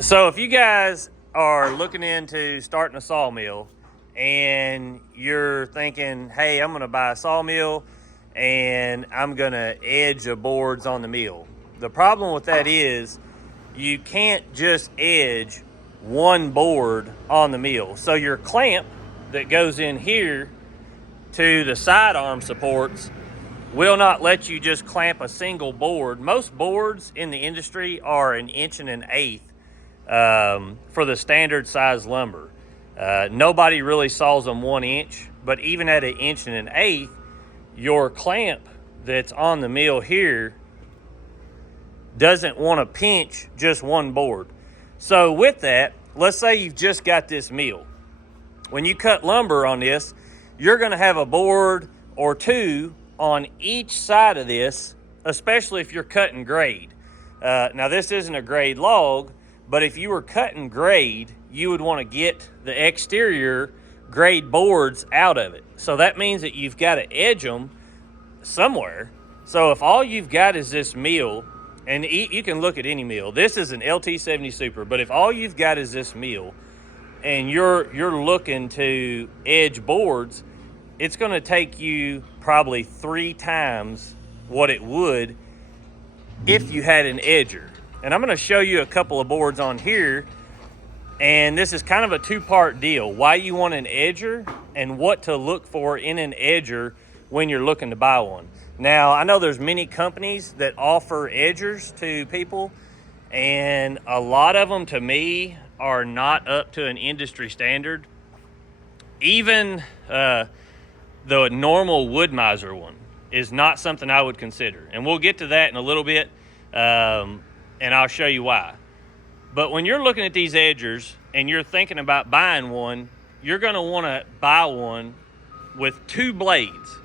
So if you guys are looking into starting a sawmill and you're thinking, hey, I'm going to buy a sawmill and I'm going to edge the boards on the mill. The problem with that is you can't just edge one board on the mill. So your clamp that goes in here to the side arm supports will not let you just clamp a single board. Most boards in the industry are 1.125 for the standard size lumber. Nobody really saws them 1 inch, but even at 1.125, your clamp that's on the mill here doesn't want to pinch just one board. So with that, let's say you've just got this mill. When you cut lumber on this, you're going to have a board or two on each side of this, especially if you're cutting grade. Now this isn't a grade log, but if you were cutting grade, you would want to get the exterior grade boards out of it. So that means that you've got to edge them somewhere. So if all you've got is this mill, and you can look at any mill. This is an LT70 Super, but if all you've got is this mill and you're looking to edge boards, it's going to take you probably 3 times what it would if you had an edger. And I'm going to show you a couple of boards on here, and this is kind of a 2-part deal. Why you want an edger and what to look for in an edger when you're looking to buy one. Now, I know there's many companies that offer edgers to people, and a lot of them, to me, are not up to an industry standard. Even the normal Wood-Mizer one is not something I would consider. And we'll get to that in a little bit, and I'll show you why. But when you're looking at these edgers and you're thinking about buying one, you're going to want to buy one with 2 blades.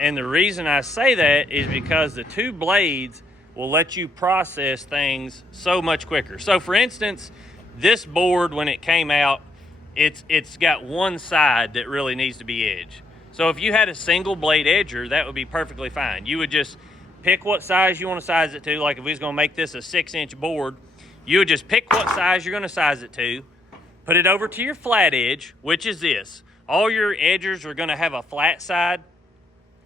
And the reason I say that is because the 2 blades will let you process things so much quicker. So for instance, this board, when it came out, it's got one side that really needs to be edged. So if you had a single blade edger, that would be perfectly fine. You would just pick what size you want to size it to. Like if we was going to make this a 6-inch board, you would just pick what size you're going to size it to, put it over to your flat edge, which is this. All your edgers are going to have a flat side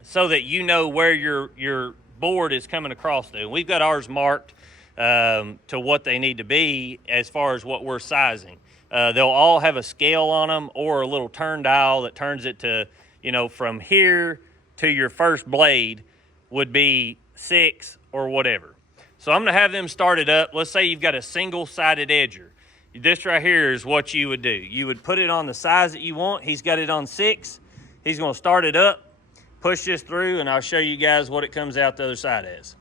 so that you know where your board is coming across to. And we've got ours marked to what they need to be as far as what we're sizing. They'll all have a scale on them or a little turn dial that turns it to, from here to your first blade would be 6 or whatever. So I'm going to have them started up. Let's say you've got a single-sided edger. This right here is what you would do. You would put it on the size that you want. He's got it on 6. He's going to start it up, push this through, and I'll show you guys what it comes out the other side as.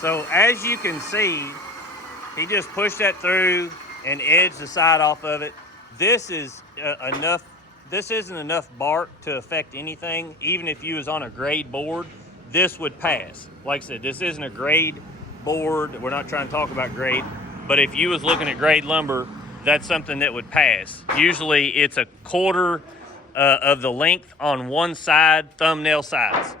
So as you can see, he just pushed that through and edged the side off of it. This is enough. This isn't enough bark to affect anything. Even if you was on a grade board, this would pass. Like I said, this isn't a grade board. We're not trying to talk about grade, but if you was looking at grade lumber, that's something that would pass. Usually it's a quarter of the length on one side, thumbnail size.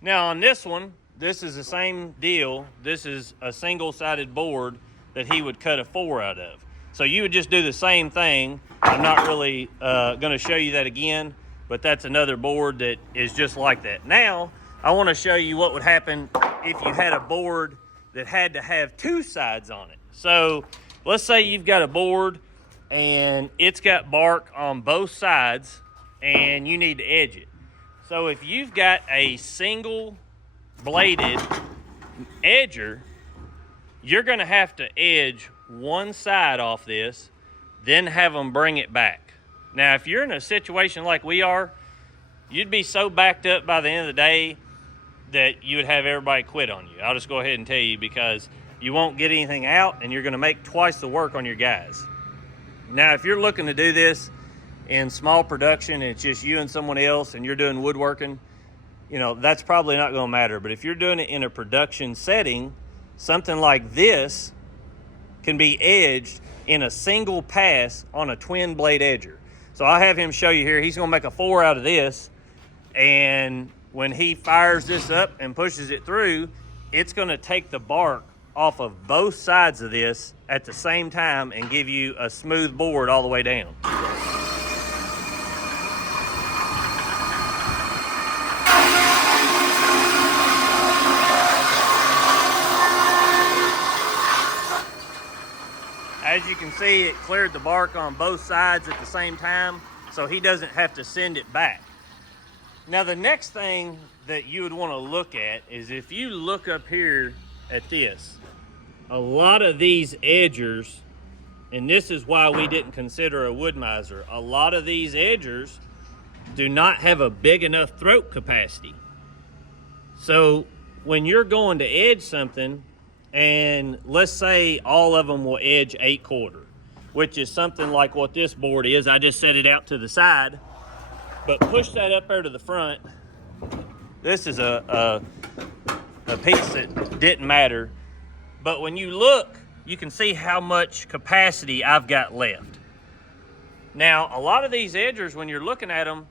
Now on this one, this is the same deal. This is a single-sided board that he would cut a 4 out of. So you would just do the same thing. I'm not really going to show you that again, but that's another board that is just like that. Now, I want to show you what would happen if you had a board that had to have 2 sides on it. So let's say you've got a board and it's got bark on both sides and you need to edge it. So if you've got a single bladed edger, you're going to have to edge one side off this, then have them bring it back. Now, if you're in a situation like we are, you'd be so backed up by the end of the day that you would have everybody quit on you. I'll just go ahead and tell you, because you won't get anything out and you're going to make twice the work on your guys. Now, if you're looking to do this in small production and it's just you and someone else and you're doing woodworking, that's probably not going to matter. But if you're doing it in a production setting, something like this can be edged in a single pass on a twin blade edger. So I'll have him show you here. He's gonna make a 4 out of this, and when he fires this up and pushes it through, it's gonna take the bark off of both sides of this at the same time and give you a smooth board all the way down. As you can see, it cleared the bark on both sides at the same time, so he doesn't have to send it back. Now, the next thing that you would want to look at is if you look up here at this, a lot of these edgers, and this is why we didn't consider a Wood-Mizer, a lot of these edgers do not have a big enough throat capacity. So when you're going to edge something, and let's say all of them will edge 8/4, which is something like what this board is. I just set it out to the side, but push that up there to the front. This is a piece that didn't matter, but when you look, you can see how much capacity I've got left. Now, a lot of these edgers, when you're looking at them,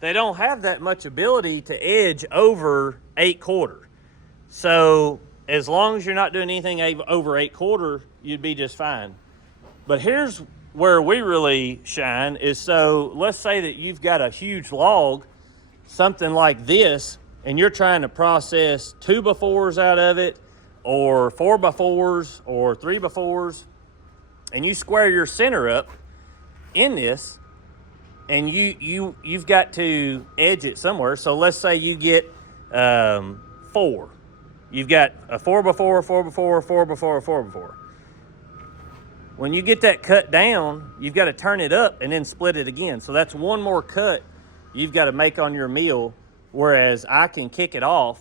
they don't have that much ability to edge over 8/4. So as long as you're not doing anything over 8/4, you'd be just fine. But here's where we really shine is, so let's say that you've got a huge log, something like this, and you're trying to process 2x4s out of it, or 4x4s, or 3x4s, and you square your center up in this, and you've got to edge it somewhere. So let's say you get 4. You've got a 4x4, 4x4, 4x4, 4x4. When you get that cut down, you've got to turn it up and then split it again. So that's one more cut you've got to make on your mill, whereas I can kick it off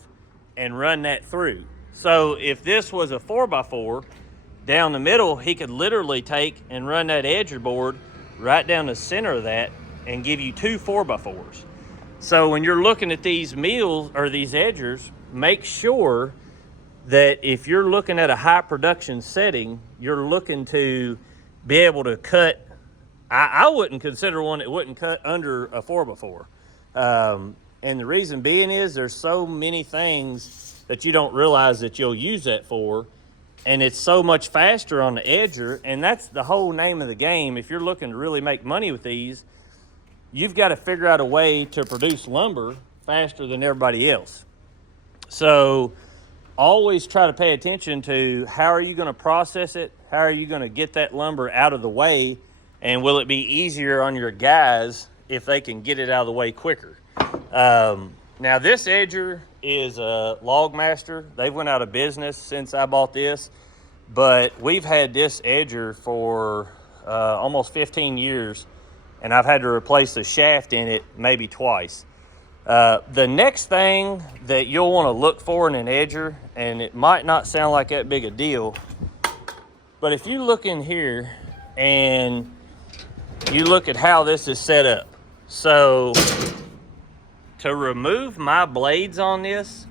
and run that through. So if this was a 4x4, down the middle, he could literally take and run that edger board right down the center of that and give you 2 4x4s. So when you're looking at these mills or these edgers, make sure that if you're looking at a high production setting, you're looking to be able to cut. I wouldn't consider one that wouldn't cut under a 4x4. And the reason being is there's so many things that you don't realize that you'll use that for, and it's so much faster on the edger, and that's the whole name of the game. If you're looking to really make money with these, you've got to figure out a way to produce lumber faster than everybody else. So always try to pay attention to how are you going to process it, how are you going to get that lumber out of the way, and will it be easier on your guys if they can get it out of the way quicker. Now this edger is a Logmaster. They went out of business since I bought this, but we've had this edger for almost 15 years, and I've had to replace the shaft in it maybe twice. The next thing that you'll want to look for in an edger, and it might not sound like that big a deal, but if you look in here and you look at how this is set up. So to remove my blades on this,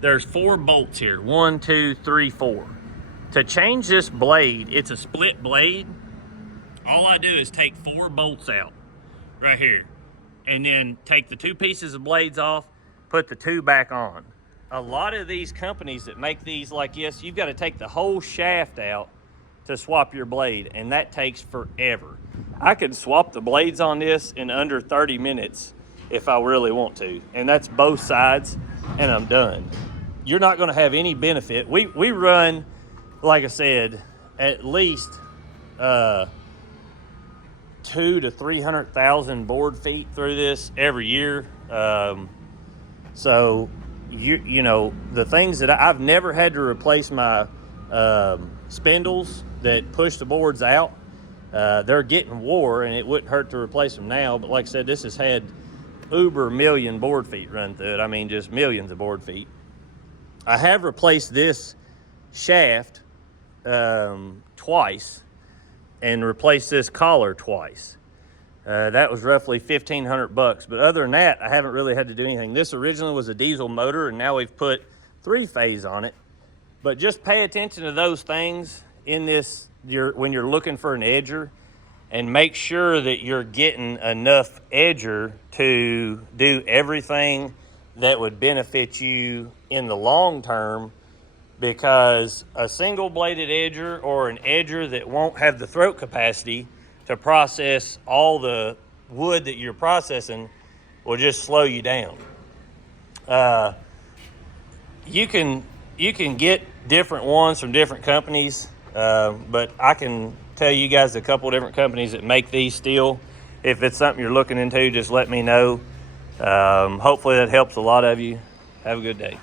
there's 4 bolts here. 1, 2, 3, 4. To change this blade, it's a split blade. All I do is take 4 bolts out right here, and then take the 2 pieces of blades off, put the 2 back on. A lot of these companies that make these like this, you've got to take the whole shaft out to swap your blade, and that takes forever. I could swap the blades on this in under 30 minutes if I really want to, and that's both sides, and I'm done. You're not going to have any benefit. We run, like I said, at least 200,000 to 300,000 board feet through this every year. So you know, the things that I've never had to replace my spindles that push the boards out. They're getting wore, and it wouldn't hurt to replace them now. But like I said, this has had uber million board feet run through it. I mean, just millions of board feet. I have replaced this shaft twice, and replaced this collar twice. That was roughly $1,500, but other than that, I haven't really had to do anything. This originally was a diesel motor, and now we've put 3-phase on it. But just pay attention to those things, in this, when you're looking for an edger, and make sure that you're getting enough edger to do everything that would benefit you in the long term, because a single bladed edger or an edger that won't have the throat capacity to process all the wood that you're processing will just slow you down. You can get different ones from different companies, but I can tell you guys a couple different companies that make these still. If it's something you're looking into, just let me know. Hopefully that helps a lot of you. Have a good day.